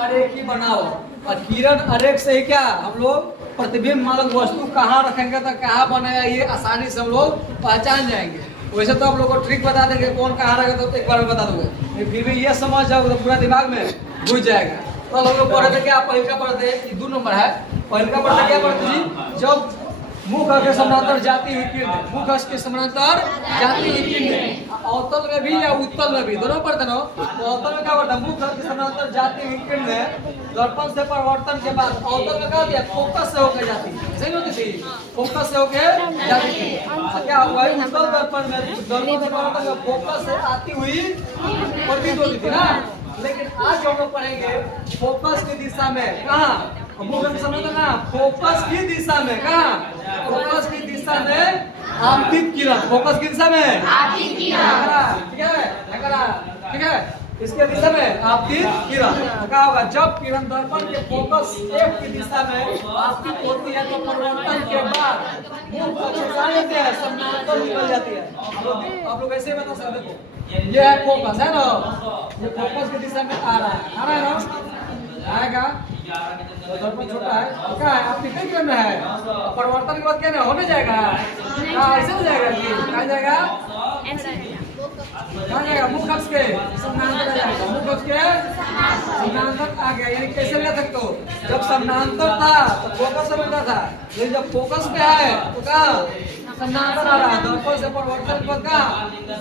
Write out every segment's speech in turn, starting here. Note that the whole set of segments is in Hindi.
अरेखी बनाओ। और किरण अरेख से ही क्या हम लोग प्रतिबिंब मालक वस्तु कहाँ रखेंगे तो कहाँ बनेगा ये आसानी से हम लोग पहचान जाएंगे। वैसे तो आप लोग को ट्रिक बता देंगे कौन कहाँ रहेगा तो एक बार में बता दूंगा, फिर भी ये समझ जाओगे तो पूरा दिमाग में घुस जाएगा। तो हम लोग पढ़े थे क्या, पहिल का पढ़ते 2 नंबर है, पहिल का पढ़ते क्या पढ़ते जी, जब मुख के समानांतर जाती हुई किरण, मुख के समानांतर जाती हुई किरण अवतल में भी या उत्तल में भी दोनों पढ़ते ना। तो अवतल में क्या होता है, मुख के समानांतर जाती हुई किरण दर्पण से परिवर्तन के बाद अवतल में क्या होती है, फोकस से होकर जाती है, सही होती थी, फोकस से होकर जाती थी। क्या हुआ उत्तल दर्पण में दर्पण से परिवर्तन में फोकस से आती हुई प्रतीत होती थी ना। लेकिन आज हम लोग पढ़ेंगे फोकस की दिशा में, कहाँ समझो ना, फोकस की दिशा में, कहाँ फोकस की दिशा में आपतित किरण, फोकस की दिशा में आपतित किरण, ठीक है, ठीक है, इसके दिशा में आपतित किरण क्या होगा, जब किरण दर्पण के फोकस एक की दिशा में आपतित होती है तो परिवर्तन के बाद मुख है समानांतर निकल जाती है। आप लोग ऐसे बता सकते हो, ये है फोकस है ना, ये फोकस की दिशा में आ रहा है ना, आएगा तो दर्पण छोटा है क्या है, आपकी कई किरण है, परिवर्तन के बाद क्या ना होने जाएगा, ऐसे हो जाएगा जी, कहाँ जाएगा, कहाँ जाएगा, मुख अक्ष के समानांतर आ जाएगा, मुख अक्ष के समानांतर आ गया। यानी कैसे ले सकते हो, जब समानांतर था तो फोकस से मिलता था, लेकिन जब फोकस पे है तो कहाँ समानांतर आ रहा है, दर्पण से परिवर्तन पर कहाँ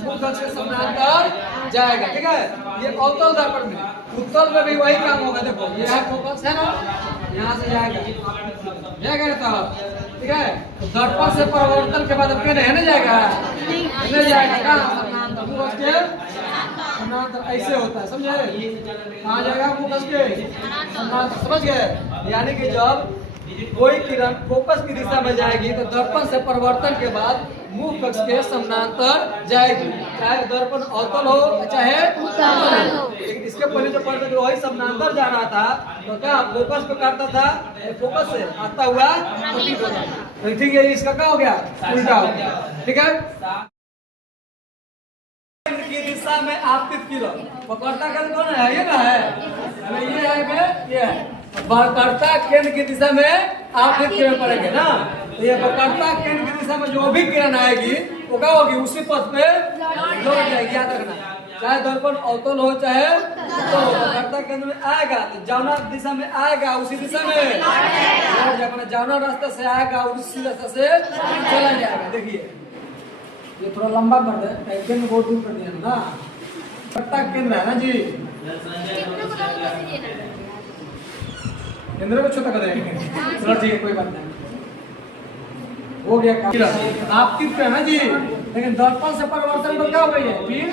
मुख अक्ष के समानांतर जाएगा, ठीक है। ये अवतल दर्पण में, उत्तल में भी वही काम होगा। देखो ये है फोकस है ना, यहाँ से जाएगा तो ठीक है, तो दर्पण से परिवर्तन के बाद अपने रहने जाएगा, रहने जाएगा कहाँ समानांतर, मुख अक्ष के समानांतर ऐसे होता है, समझे, कहाँ जाएगा मुख अक्ष के समानांतर, समझ गए। यानी कि जब कोई किरण फोकस की दिशा में जाएगी तो दर्पण से परिवर्तन के बाद मुख अक्ष के समानांतर जाएगी, चाहे दर्पण अवतल हो चाहे उत्तल हो। लेकिन इसके पहले जो पढ़ते थे वही समानांतर जा रहा था तो क्या फोकस पे काटता था, फोकस से आता हुआ प्रतीत होता था, ठीक है। इसका क्या हो गया, उल्टा हो गया, ठीक है। की दिशा में आपतित किरण पकड़ता केंद्र कौन है, ये ना है, ये है वक्रता केंद्र की दिशा में आपतित किरण पड़ेंगे ना। तो ये वक्रता केंद्र की दिशा में जो भी किरण आएगी वो क्या होगी, उसी पथ पे लौट जाएगी, याद रखना। चाहे दर्पण अवतल हो चाहे तो वक्रता केंद्र में आएगा तो जावना दिशा में आएगा, उसी दिशा में लौट जाएगा, जावना रास्ते से आएगा उसी रास्ते से चला जाएगा। देखिए ये थोड़ा लंबा कर दे, केंद्र बहुत दूर कर दिया ना, वक्रता केंद्र है ना जी, केंद्र को छोटा कर देंगे, चलो ठीक है कोई बात नहीं, हो गया आपतित है ना जी। लेकिन दर्पण से परिवर्तन पर क्या हो गई है, फिर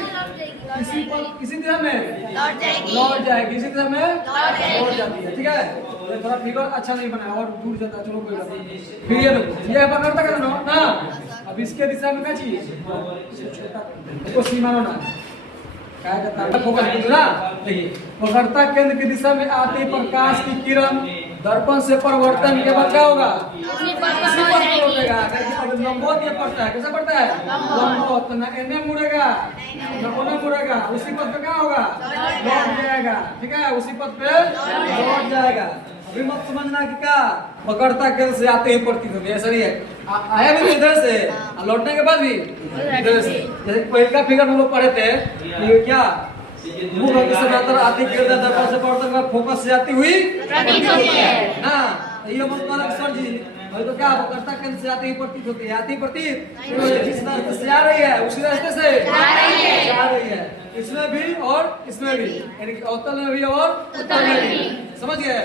किसी दिशा में लौट जाएगी, किसी दिशा में लौट जाती है, ठीक है। थोड़ा फिगर अच्छा नहीं बनाया और दूर जाता, चलो कोई बात नहीं। फिर ये देखो ये पकड़ता कर ना, अब इसके दिशा में क्या चाहिए, इसको सीमा ना वक्रता केंद्र की दिशा में आती प्रकाश की किरण दर्पण से परिवर्तन के बाद क्या होगा, लंबवत ये पड़ता है, कैसे पड़ता है, लंबवत, ना एने मुड़ेगा ना ओने मुड़ेगा, उसी पथ पे क्या होगा, लौट जाएगा, ठीक है, उसी पथ पे लौट जाएगा। अभी मत समझना कि क्या वक्रता केंद्र से आते ही प्रतीत होगी, ऐसा नहीं है, आया भी इधर से लौटने के बाद भी इधर से। जैसे पहले का फिगर हम लोग पढ़े थे, ये क्या मुख के समानांतर आती किरण दर्पण से परिवर्तन का फोकस से आती हुई प्रतीत होती है ना, ये मत मालूम सर जी, तो क्या वक्रता केंद्र से आती ही प्रतीत होती है, आती प्रतीत जिस रास्ते से आ रही है उसी रास्ते से जा रही है, इसमें भी और इसमें भी, यानी अवतल में भी और उत्तल में भी, समझ गए।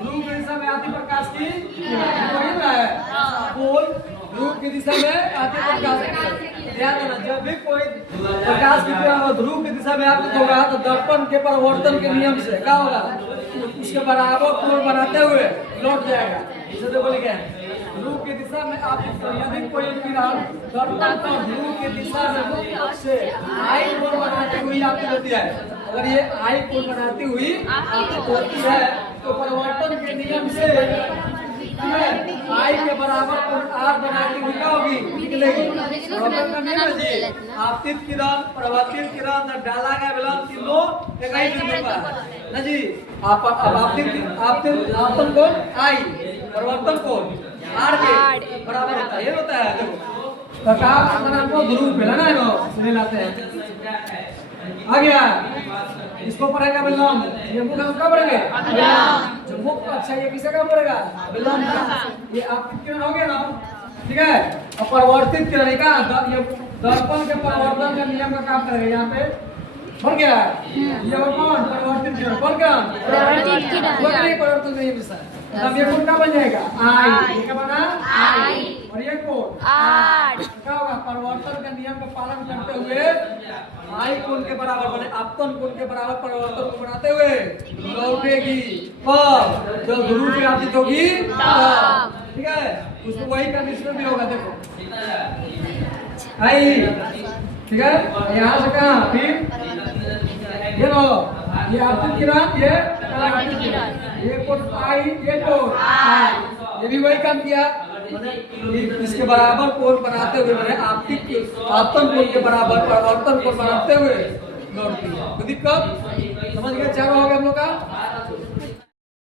ध्रुव की दिशा में आती प्रकाश की ध्रुव की दिशा में आती प्रकाश, ध्यान देना जब भी कोई प्रकाश की किरण ध्रुव की दिशा में आपतित होगा तो दर्पण के परिवर्तन के नियम से क्या होगा, उसके बराबर कोण बनाते हुए लौट जाएगा। इसे तो बोले क्या ध्रुव की दिशा में आपतित, यदि कोई किरण दर्पण पर ध्रुव की दिशा में मुख्य अक्ष से आई कोण बनाती हुई आपतित होती है, अगर ये आई कोण बनाती हुई आपतित होती है तो परिवर्तन के नियम से आई के बराबर कोण आर बना के क्या होगी निकलेगी। परिवर्तन का नियम है जी, आपतित किरण परिवर्तित किरण डाला गया विलंब तीनों एक ही बिंदु पर ना जी। आप आपतित आपतन कोण आई, परिवर्तन कोण आर के बराबर होता है, ये होता है। देखो तो आप अपना आपको ध्रुव पे ना सुने लाते हैं आ गया। इसको पढ़ेगा विलंब, ये मुख कब पढ़ेंगे जो मुख। अच्छा ये किसे का पढ़ेगा विलंब का। ये आप किरण हो गया ना, ठीक है। अब परिवर्तित किरण का ये दर्पण के परिवर्तन का नियम का काम करेगा। यहाँ पे बन गया ये कौन परिवर्तित किरण, कौन का परिवर्तन नहीं विषय। तब ये कोण का बन जाएगा आई, ये क्या बना आई, और ये कोण आर। क्या होगा परिवर्तन का नियम का पालन करते हुए आई कोण के बराबर बने आपतन कोण के बराबर परिवर्तन को बनाते हुए लौटेगी कब जब ध्रुव पे आपतित होगी तब, ठीक है। उसको वही कंडीशन भी होगा। देखो आई, ठीक है। यहाँ से कहाँ फिर ये लो ये आपतित किरण, ये कोण आई, ये कोण आई, ये भी वही काम किया। इसके बराबर कोण बनाते हुए मैंने आपतन कोण के बराबर परिवर्तन कोण बनाते हुए लौटती है। तो दिक्कत समझ गए, चारों हो गया हम लोग का।